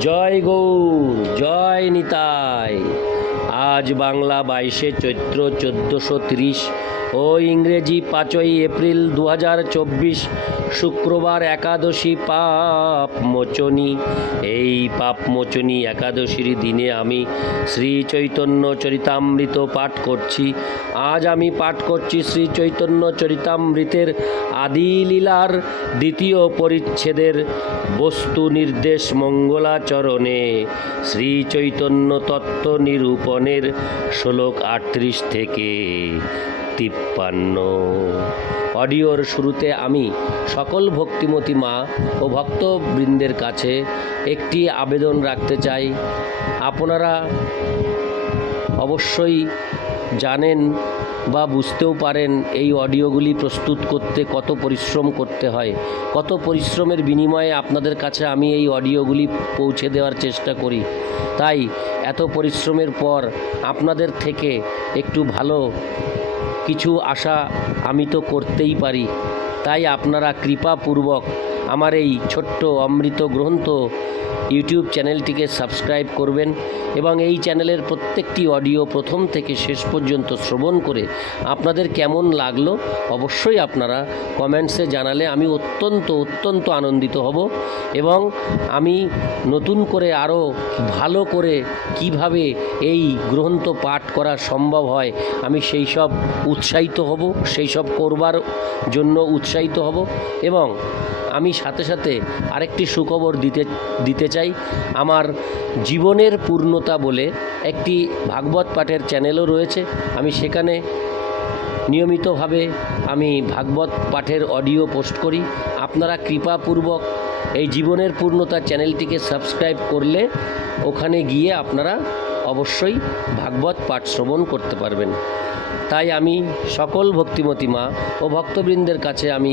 জয় গৌর জয় নিতাই। আজ বাংলা বাইশে চৈত্র চোদ্দোশো তিরিশ ও ইংরেজি পাঁচই এপ্রিল দু হাজার চব্বিশ শুক্রবার একাদশী পাপ মোচনী। এই পাপ মোচনী একাদশীর দিনে আমি শ্রী চৈতন্য চরিতামৃত পাঠ করছি। আজ আমি পাঠ করছি শ্রী চৈতন্য চরিতামৃতের আদি লীলার দ্বিতীয় পরিচ্ছেদের বস্তু নির্দেশ মঙ্গলাচরণে। শ্রী চৈতন্য তত্ত্ব নিরূপণের শ্লোক আটত্রিশ থেকে। তিপ্পান্ন। অডিওর শুরুতে আমি সকল ভক্তিমতী মা ও ভক্তবৃন্দের কাছে একটি আবেদন রাখতে চাই। আপনারা অবশ্যই জানেন বা বুঝতেও পারেন এই অডিওগুলি প্রস্তুত করতে কত পরিশ্রম করতে হয়। কত পরিশ্রমের বিনিময়ে আপনাদের কাছে আমি এই অডিওগুলি পৌঁছে দেওয়ার চেষ্টা করি। তাই এত পরিশ্রমের পর আপনাদের থেকে একটু ভালো কিছু আশা আমি তো করতেই পারি। তাই আপনারা কৃপাপূর্বক আমার এই ছোট্ট অমৃত গ্রন্থ ইউটিউব চ্যানেলটিকে সাবস্ক্রাইব করবেন এবং এই চ্যানেলের প্রত্যেকটি অডিও প্রথম থেকে শেষ পর্যন্ত শ্রবণ করে আপনাদের কেমন লাগল অবশ্যই আপনারা কমেন্টসে জানালে আমি অত্যন্ত অত্যন্ত আনন্দিত হব এবং আমি নতুন করে আরও ভালো করে কীভাবে এই গ্রন্থ পাঠ করা সম্ভব হয়, আমি সেই সব উৎসাহিত হব, সেই সব করবার জন্য উৎসাহিত হব এবং আমি সাথে সাথে আরেকটি সুখবর দিতে দিতে চাই। আমার জীবনের পূর্ণতা বলে একটি ভাগবত পাঠের চ্যানেলও রয়েছে। আমি সেখানে নিয়মিতভাবে আমি ভাগবত পাঠের অডিও পোস্ট করি। আপনারা কৃপাপূর্বক এই জীবনের পূর্ণতা চ্যানেলটিকে সাবস্ক্রাইব করলে ওখানে গিয়ে আপনারা অবশ্যই ভাগবত পাঠ শ্রবণ করতে পারবেন। তাই আমি সকল ভক্তিমতী মা ও ভক্তবৃন্দের কাছে আমি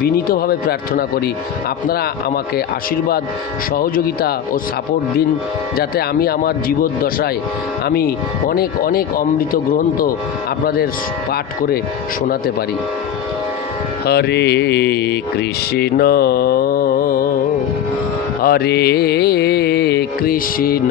বিনীতভাবে প্রার্থনা করি, আপনারা আমাকে আশীর্বাদ, সহযোগিতা ও সাপোর্ট দিন, যাতে আমি আমার জীবদ্দশায় আমি অনেক অনেক অমৃত গ্রন্থ আপনাদের পাঠ করে শোনাতে পারি। হরে কৃষ্ণ হরে কৃষ্ণ।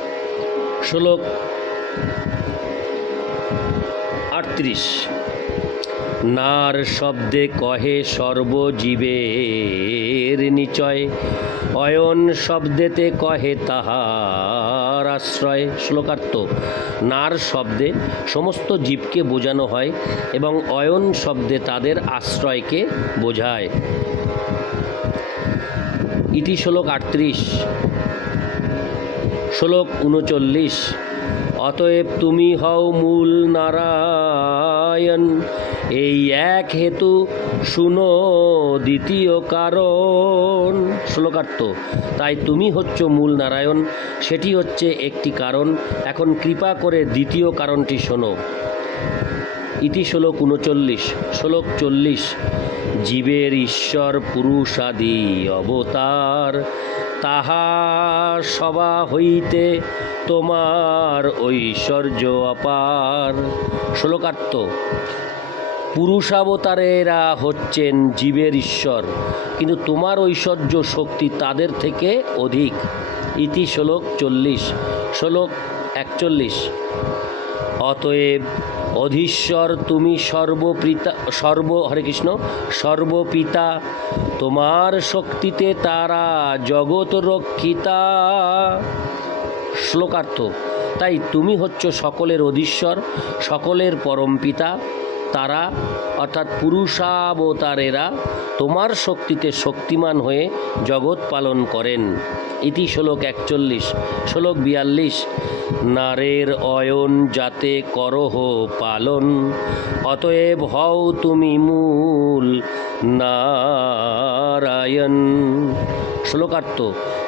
শ্লোক আটত্রিশ। নার শব্দে কহে সর্বজীবের নিচয়, অয়ন শব্দেতে কহে তাহার আশ্রয়। শ্লোকার্থ, নার শব্দে সমস্ত জীবকে বোঝানো হয় এবং অয়ন শব্দে তাদের আশ্রয়কে বোঝায়। ইতি শ্লোক আটত্রিশ। শ্লোক উনচল্লিশ। অতএব তুমি হও মূল নারায়ণ, এই এক হেতু শুনো দ্বিতীয় কারণ। শ্লোকার্থ, তাই তুমি হচ্ছ মূল নারায়ণ, সেটি হচ্ছে একটি কারণ। এখন কৃপা করে দ্বিতীয় কারণটি শোনো। ইতি শ্লোক উনচল্লিশ, শ্লোক চল্লিশ। জীবের ঈশ্বর পুরুষাদি অবতার তাহা সবা হইতে তোমার ঐশ্বর্য অপার। শ্লোকার্থ, পুরুষাবতারেরা হচ্ছেন জীবের ঈশ্বর, কিন্তু তোমার ঐশ্বর্য শক্তি তাদের থেকে অধিক। ইতি শ্লোক চল্লিশ, শ্লোক একচল্লিশ। অতএব অধীশ্বর, তুমি সর্বপিতা, সর্ব, হরে কৃষ্ণ, সর্বপিতা, তোমার শক্তিতে তারা জগৎ রক্ষিতা। শ্লোকার্থ, তাই তুমি হচ্ছ সকলের অধীশ্বর, সকলের পরমপিতা তারা, অর্থাৎ পুরুষাবতারেরা, তোমার শক্তিতে শক্তিমান হয়ে জগৎ পালন করেন। ইতি শ্লোক একচল্লিশ। শ্লোক বিয়াল্লিশ। নারের অয়ন যাতে করহ পালন, অতএব হও তুমি মূল নারায়ণ। শ্লোকার্থ,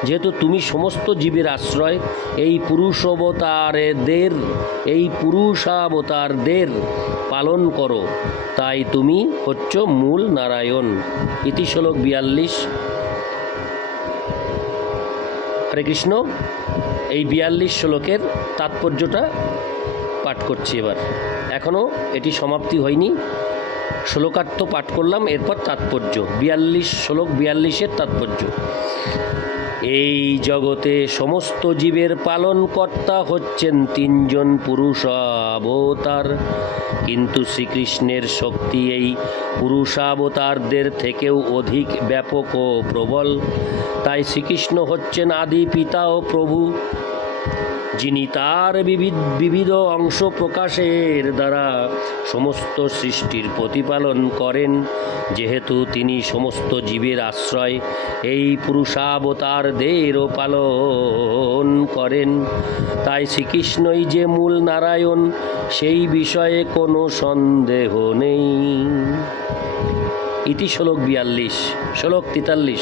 যেহেতু তুমি সমস্ত জীবের আশ্রয়, এই পুরুষ অবতারেদের এই পুরুষাবতারদের পালন করো। তাই তুমি হচ্ছ মূল নারায়ণ। ইতি শ্লোক বিয়াল্লিশ। হরে কৃষ্ণ, এই বিয়াল্লিশ শ্লোকের তাৎপর্যটা পাঠ করছি এবার। এখনও এটি সমাপ্তি হয়নি। শ্লোকার্থ পাঠ করলাম, এরপর তাৎপর্য। বিয়াল্লিশ শ্লোক, বিয়াল্লিশের তাৎপর্য। এই জগতে সমস্ত জীবের পালনকর্তা হচ্ছেন তিনজন পুরুষ অবতার। কিন্তু শ্রীকৃষ্ণের শক্তি এই পুরুষাবতারদের থেকেও অধিক ব্যাপক ও প্রবল। তাই শ্রীকৃষ্ণ হচ্ছেন আদি পিতা ও প্রভু। যিনি তার বিবিধ বিবিধ অংশ প্রকাশের দ্বারা সমস্ত সৃষ্টির প্রতিপালন করেন, যেহেতু তিনি সমস্ত জীবের আশ্রয়, এই পুরুষাবতার পুরুষাবতারদেরও পালন করেন। তাই শ্রীকৃষ্ণই যে মূল নারায়ণ, সেই বিষয়ে কোনো সন্দেহ নেই। ইতি শ্লোক বিয়াল্লিশ, শ্লোক তেতাল্লিশ।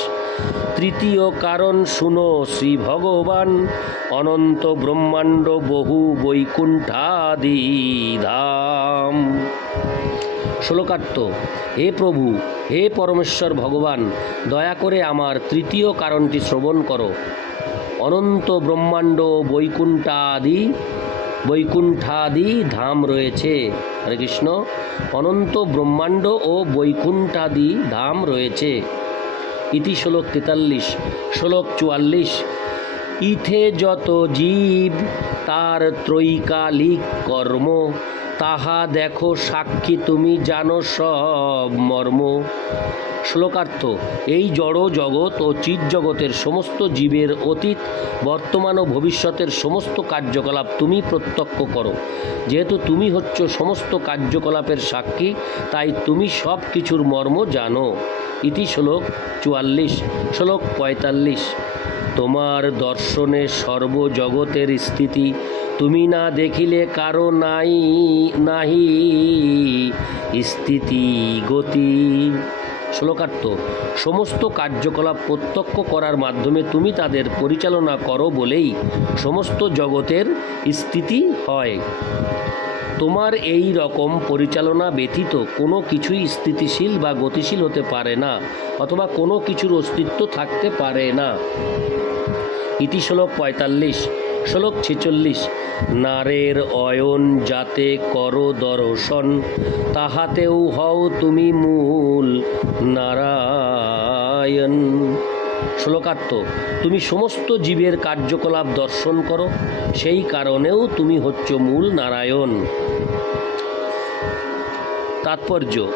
তৃতীয় কারণ শুনো, শ্রী ভগবান। অনন্ত ব্রহ্মাণ্ড বহু বৈকুণ্ঠাদি ধাম শ্লোকার্থ, হে প্রভু, হে পরমেশ্বর ভগবান, দয়া করে আমার তৃতীয় কারণটি শ্রবণ করো। অনন্ত ব্রহ্মাণ্ড বৈকুণ্ঠাদি বৈকুণ্ঠাদি ধাম রয়েছে। হরে কৃষ্ণ, অনন্ত ব্রহ্মাণ্ড ও বৈকুণ্ঠাদি ধাম রয়েছে। ইতি শ্লোক তেতাল্লিশ, শ্লোক চুয়াল্লিশ। ইথে যত জীব, তার ত্রৈকালিক কর্ম, তাহা দেখো সাক্ষী তুমি জানো সব মর্ম। শ্লোকার্থ, এই জড় জগৎ ও চিৎ জগতের সমস্ত জীবের অতীত, বর্তমান ও ভবিষ্যতের সমস্ত কার্যকলাপ তুমি প্রত্যক্ষ করো। যেহেতু তুমি হচ্ছ সমস্ত কার্যকলাপের সাক্ষী, তাই তুমি সব কিছুর মর্ম জানো। ইতি শ্লোক চুয়াল্লিশ, শ্লোক পঁয়তাল্লিশ। তোমার দর্শনে সর্বজগতের স্থিতি, তুমি না দেখিলে কারও নাই, নাহি স্থিতি গতি। শ্লোকার্থ, সমস্ত কার্যকলাপ প্রত্যক্ষ করার মাধ্যমে তুমি তাদের পরিচালনা করো বলেই সমস্ত জগতের স্থিতি হয়। তোমার এই রকম পরিচালনা ব্যতীত কোনো কিছুই স্থিতিশীল বা গতিশীল হতে পারে না, অথবা কোনো কিছুর অস্তিত্ব থাকতে পারে না। ইতি শ্লোক পঁয়তাল্লিশ, শ্লোক ছেচল্লিশ, নারের অয়ন যাতে কর দর্শন, তাহাতেও হও তুমি মূল নারায়ণ। শ্লোকার্থ, তুমি সমস্ত জীবের কার্যকলাপ দর্শন করো, সেই কারণেও তুমি হচ্ছ মূল নারায়ণ। তাৎপর্য,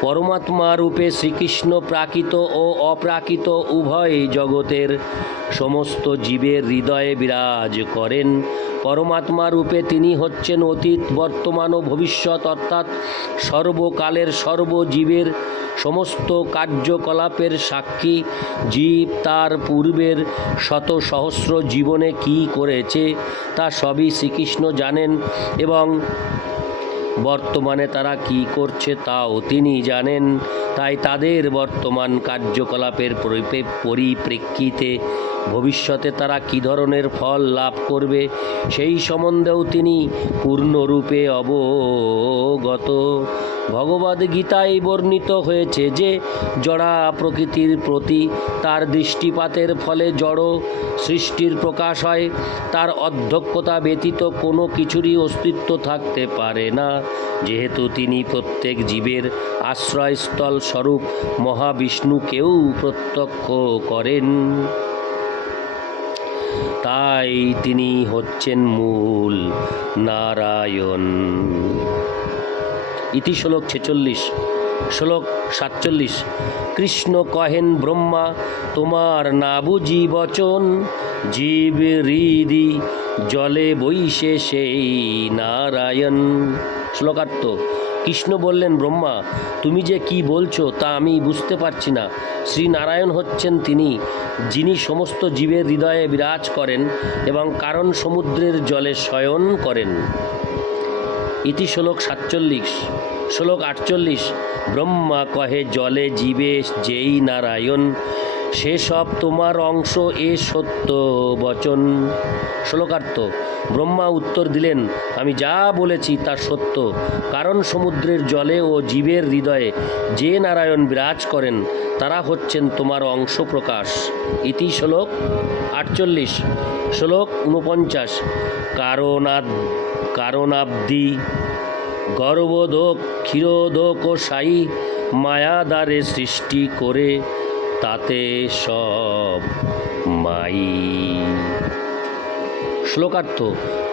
পরমাত্মা রূপে শ্রীকৃষ্ণ প্রাকৃত ও অপ্রাকৃত উভয় জগতের সমস্ত জীবের হৃদয়ে বিরাজ করেন। পরমাত্মা রূপে তিনি হচ্ছেন অতীত, বর্তমান ও ভবিষ্যৎ, অর্থাৎ সর্বকালের সর্বজীবের সমস্ত কার্যকলাপের সাক্ষী জীব তার পূর্বের শত সহস্র জীবনে কি করেছে তা সবই শ্রীকৃষ্ণ জানেন এবং বর্তমানে তারা কি করছে তাও তিনি জানেন। তাই তাদের বর্তমান কার্যকলাপের পরিপে- পরিপ্রেক্ষিতে ভবিষ্যতে তারা কী ধরনের ফল লাভ করবে সেই সম্বন্ধেও তিনি পূর্ণরূপে অবগত। ভগবদ গীতায় বর্ণিত হয়েছে যে, জড়া প্রকৃতির প্রতি তার দৃষ্টিপাতের ফলে জড় সৃষ্টির প্রকাশ হয়, তার অধ্যক্ষতা ব্যতীত কোনো কিছুরই অস্তিত্ব থাকতে পারে না। যেহেতু তিনি প্রত্যেক জীবের আশ্রয়স্থল স্বরূপ মহাবিষ্ণুকেও প্রত্যক্ষ করেন। তাই তিনি হচ্ছেন মূল নারায়ণ। ইতি শ্লোক ছেচল্লিশ, শ্লোক সাতচল্লিশ। কৃষ্ণ কহেন ব্রহ্মা, তোমার না বুঝি বচন, জীব হৃদি জলে বৈশে সেই নারায়ণ। শ্লোকার্থ কৃষ্ণ বললেন, ব্রহ্মা, তুমি যে কি বলছো তা আমি বুঝতে পারছি না। শ্রী নারায়ণ হচ্ছেন তিনি, যিনি সমস্ত জীবের হৃদয়ে বিরাজ করেন এবং কারণ সমুদ্রের জলে শয়ন করেন। ইতি শ্লোক সাতচল্লিশ। শ্লোক আটচল্লিশ। ব্রহ্মা কহে, জলে জীবে যেই নারায়ণ সেসব তোমার অংশ এ সত্য বচন। শ্লোকার্থ, ব্রহ্মা উত্তর দিলেন, আমি যা বলেছি তা সত্য। কারণ সমুদ্রের জলে ও জীবের হৃদয়ে যে নারায়ণ বিরাজ করেন, তারা হচ্ছেন তোমার অংশ প্রকাশ। ইতি শ্লোক আটচল্লিশ। শ্লোক উনপঞ্চাশ কারণাদ, কারণাব্দি গর্ভোদক ক্ষীরোদক ও সাই মায়াদারে সৃষ্টি করে তাতে সব মাই। শ্লোকার্থ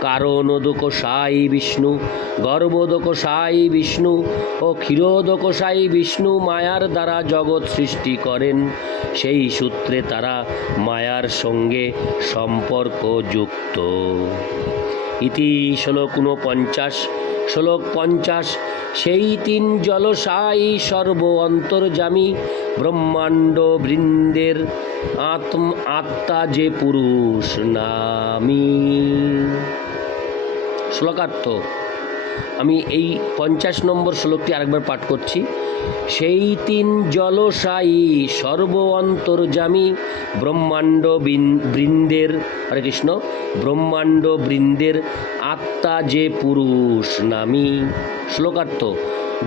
কারণোদক সাই বিষ্ণু গর্ভোদক সাই বিষ্ণু ও ক্ষীরোদক সাই বিষ্ণু মায়ার দ্বারা জগৎ সৃষ্টি করেন। সেই সূত্রে তারা মায়ার সঙ্গে সম্পর্ক যুক্ত। ইতি শ্লোক ঊনপঞ্চাশ। শ্লোক পঞ্চাশ সেই তিন জলসাই সর্ব অন্তর্জামী ব্রহ্মাণ্ড বৃন্দের আত্ম আত্মা যে পুরুষ নামি। শ্লোকার্থ। আমি এই পঞ্চাশ নম্বর শ্লোকটি আরেকবার পাঠ করছি। সেই তিন জলসায়ী সর্ব অন্তর্জামী ব্রহ্মাণ্ড বিন- বৃন্দের, হরে কৃষ্ণ, ব্রহ্মাণ্ড বৃন্দের আত্মা যে পুরুষ নামী। শ্লোকার্থ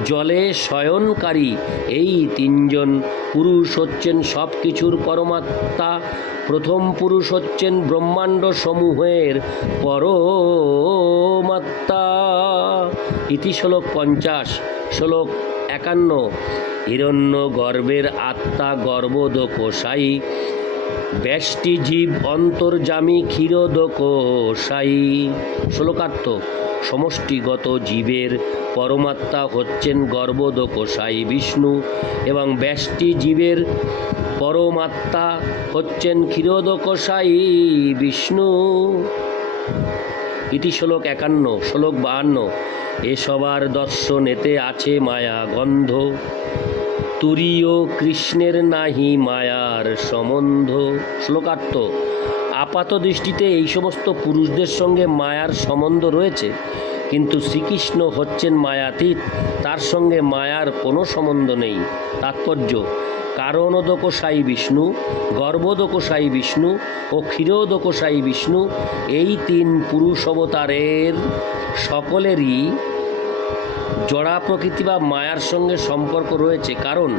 জলে শয়নকারী এই তিনজন পুরুষ হচ্ছেন সব কিছুর পরমাত্মা। প্রথম পুরুষ হচ্ছেন ব্রহ্মাণ্ড সমূহের পরমাত্মা। ইতি শ্লোক পঞ্চাশ, শ্লোক একান্ন। হিরণ্য গর্ভের আত্মা গর্ভদোকোষাই। ব্যষ্টি জীব অন্তর্জামী ক্ষীরোদকোষাই। শ্লোকার্থ সমষ্টিগত জীবের পরমাত্মা হচ্ছেন গর্ভদোকোষাই বিষ্ণু এবং ব্যষ্টি জীবের পরমাত্মা হচ্ছেন ক্ষীরোদকোষাই বিষ্ণু। ইতি শ্লোক একান্ন, শ্লোক বাহান্ন, এ সবার দর্শনেতে আছে মায়া গন্ধ, তুরীয় কৃষ্ণের নাহি মায়ার সম্বন্ধ। শ্লোকার্থ আপাত দৃষ্টিতে এই সমস্ত পুরুষদের সঙ্গে মায়ার সম্বন্ধ রয়েছে, কিন্তু শ্রীকৃষ্ণ হচ্ছেন মায়াতীত, তার সঙ্গে মায়ার কোনো সম্বন্ধ নেই। তাৎপর্য কারণোদকসাই বিষ্ণু গর্ভোদকসাই বিষ্ণু ও ক্ষীরোদকসাই বিষ্ণু, এই তিন পুরুষ অবতারের সকলেরই জড়া প্রকৃতি বা মায়ার সঙ্গে সম্পর্ক রয়েছে। কারণ,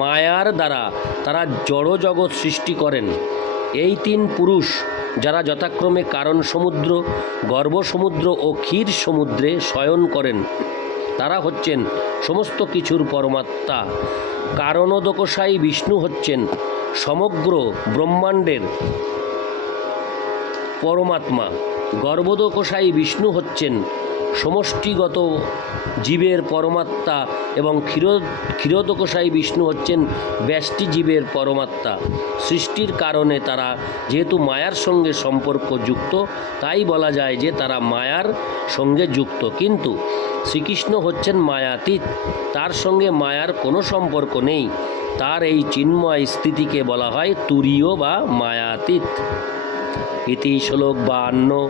মায়ার দ্বারা তারা জড় জগৎ সৃষ্টি করেন। এই তিন পুরুষ, যারা যথাক্রমে কারণ সমুদ্র গর্ভ সমুদ্র ও ক্ষীর সমুদ্রে শয়ন করেন, তারা হচ্ছেন সমস্ত কিছুর পরমাত্মা। কারণোদকসাই বিষ্ণু হচ্ছেন সমগ্র ব্রহ্মাণ্ডের পরমাত্মা। গর্ভোদকসাই বিষ্ণু হচ্ছেন সমষ্টিগত জীবের পরমাত্মা এবং ক্ষীর ক্ষীরোদকসাই বিষ্ণু হচ্ছেন ব্যষ্টি জীবের পরমাত্মা। সৃষ্টির কারণে তারা যেহেতু মায়ার সঙ্গে সম্পর্ক যুক্ত তাই বলা যায় যে তারা মায়ার সঙ্গে যুক্ত। কিন্তু শ্রীকৃষ্ণ হচ্ছেন মায়াতীত, তার সঙ্গে মায়ার কোনো সম্পর্ক নেই। তার এই চিন্ময় স্থিতিকে বলা হয় তুরীয় বা মায়াতীত। ইতি শ্লোক বাহান্ন।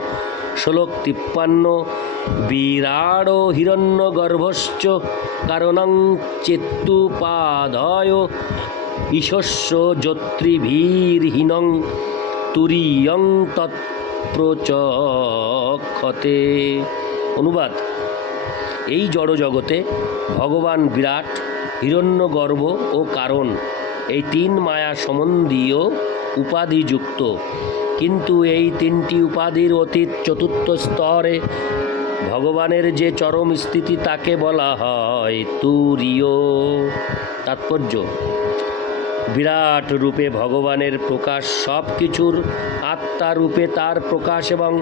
শ্লোক তিপ্পান্ন। বিরাট হিরণ্য গর্ভশ্চ কারণং চেত্তুপাদয় ঈশস্য যত্রিভীরহীনং তুরীয়ং তৎপ্রচক্ষতে। অনুবাদ। এই জড়জগতে ভগবান বিরাট, হিরণ্যগর্ভ ও কারণ, এই তিন মায়া সম্বন্ধীয় উপাধিযুক্ত। কিন্তু এই তিনটি উপাধির অতীত চতুর্থ স্তরে ভগবানের যে চরম স্থিতি তাকে বলা হয় তুরীয়। তাৎপর্য, বিরাট রূপে ভগবানের প্রকাশ সব কিছুর আত্মা রূপে তার প্রকাশ এবং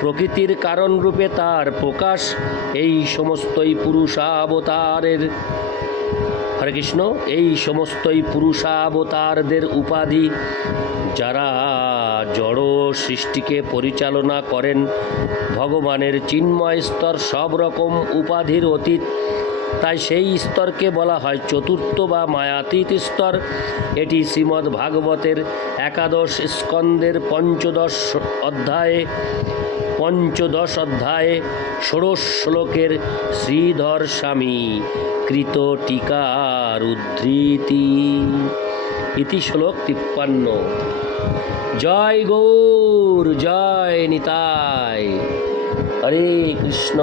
প্রকৃতির কারণ রূপে তার প্রকাশ, এই সমস্তই পুরুষাবতারের। হরে কৃষ্ণ, এই সমস্তই পুরুষাবতারদের উপাধি। যারা জড় সৃষ্টিকে পরিচালনা করেন, ভগবানের চিন্ময় স্তর সব রকম উপাধির অতীত। তাই সেই স্তরকে বলা হয় চতুর্থ বা মায়াতীত স্তর। এটি শ্রীমদ্ ভাগবতের একাদশ স্কন্দের পঞ্চদশ অধ্যায়ে পঞ্চদশ অধ্যায়ে ষোড়শ শ্লোকের শ্রীধর স্বামী কৃত টিকার উদ্ধৃতি ইতি শ্লোক তিপ্পান্ন। জয় গৌর জয় নিতাই। হরে কৃষ্ণ।